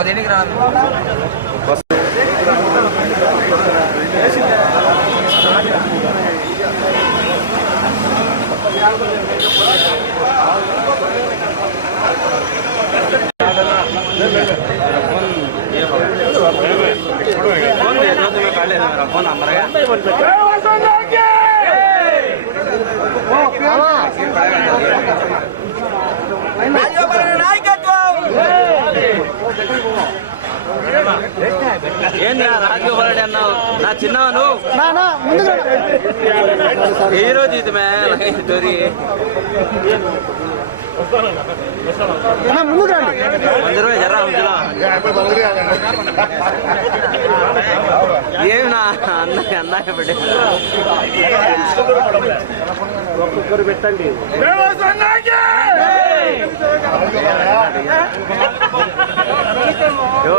దేనికి రాను ఫోన్ నంబర్గా ఏంది రాజగోపాల్ రెడ్డి అన్నావు? నా ఈ రోజు ఇది మే స్టోరీ. మందిరం జర్రా ఏమి నా అన్న అన్నాక పెట్టి యో,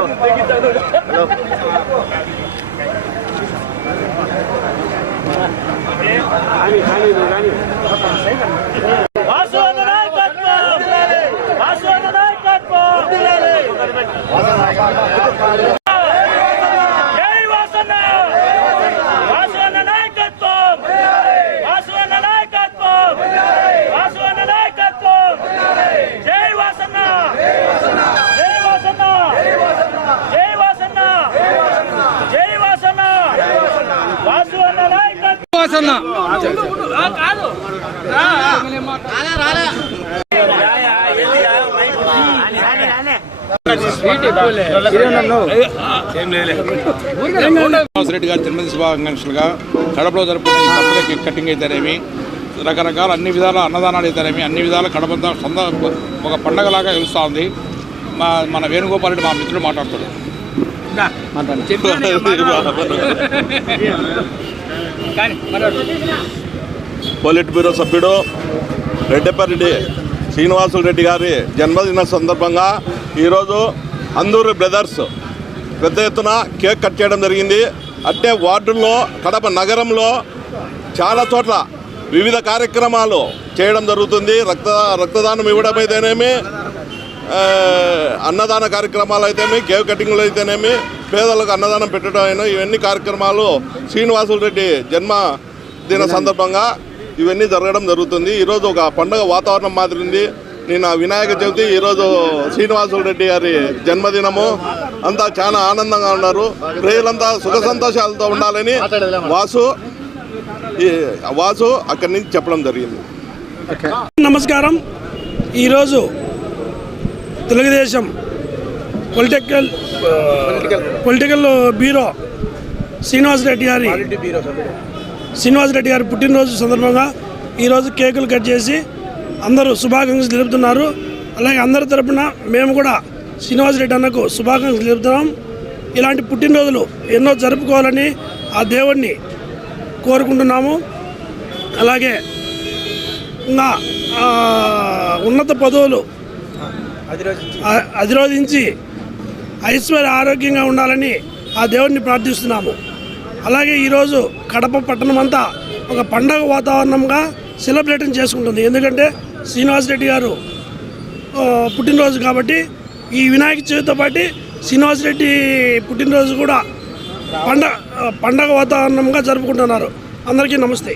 హలో. వాసువన్న నాయకత్వం వాసువన్న నాయకత్వం జై శ్రీనివాస్ రెడ్డి గారి జన్మదిన శుభాకాంక్షలుగా కడపలో కేక్ కటింగ్ అయితేనేమి రకరకాల అన్ని విధాల అన్నదానాలు అయితేనేమి అన్ని విధాల కడపంతా సొంత ఒక పండగలాగా తెలుస్తూ ఉంది. మా మన వేణుగోపాల్ రెడ్డి మా మిత్రుడు మాట్లాడుతాడు పోలిట్ బ్యూరో సభ్యుడు రెడ్డిపరెడ్డి శ్రీనివాసులు రెడ్డి గారి జన్మదిన సందర్భంగా ఈరోజు అందూరి బ్రదర్స్ పెద్ద ఎత్తున కేక్ కట్ చేయడం జరిగింది. అట్టే వార్డుల్లో కడప నగరంలో చాలా చోట్ల వివిధ కార్యక్రమాలు చేయడం జరుగుతుంది. రక్త రక్తదానం ఇవ్వడం అయితేనేమి అన్నదాన కార్యక్రమాలు అయితేనేమి కేక్ కటింగ్లు అయితేనేమి పేదలకు అన్నదానం పెట్టడం అయినా ఇవన్నీ కార్యక్రమాలు శ్రీనివాసులు రెడ్డి జన్మ దిన సందర్భంగా ఇవన్నీ జరగడం జరుగుతుంది. ఈరోజు ఒక పండుగ వాతావరణం మాదిరి ఉంది నేను ఆ వినాయక చవితి ఈరోజు శ్రీనివాసులు రెడ్డి గారి జన్మదినము. అంతా చాలా ఆనందంగా ఉన్నారు. ప్రజలంతా సుఖ సంతోషాలతో ఉండాలని వాసు ఈ వాసు అక్కడి నుంచి చెప్పడం జరిగింది. నమస్కారం. ఈరోజు Telugu Desam political political. Bureau Srinivas Reddy గారి. శ్రీనివాస్ రెడ్డి గారి పుట్టినరోజు సందర్భంగా ఈరోజు కేకులు కట్ చేసి అందరూ శుభాకాంక్షలు తెలుపుతున్నారు. అలాగే అందరి తరపున మేము కూడా శ్రీనివాస్ రెడ్డి అన్నకు శుభాకాంక్షలు తెలుపుతున్నాం. ఇలాంటి పుట్టినరోజులు ఎన్నో జరుపుకోవాలని ఆ దేవుణ్ణి కోరుకుంటున్నాము. అలాగే ఆ, ఉన్నత పదవులు అధిరోధించి ఐశ్వర్య ఆరోగ్యంగా ఉండాలని ఆ దేవుడిని ప్రార్థిస్తున్నాము. అలాగే ఈరోజు కడప పట్టణం అంతా ఒక పండగ వాతావరణంగా సెలబ్రేషన్ చేసుకుంటుంది. ఎందుకంటే శ్రీనివాస్ రెడ్డి గారు పుట్టినరోజు కాబట్టి ఈ వినాయక చవితితో పాటు శ్రీనివాస్ రెడ్డి పుట్టినరోజు కూడా పండగ పండగ వాతావరణంగా జరుపుకుంటున్నారు. అందరికీ నమస్తే.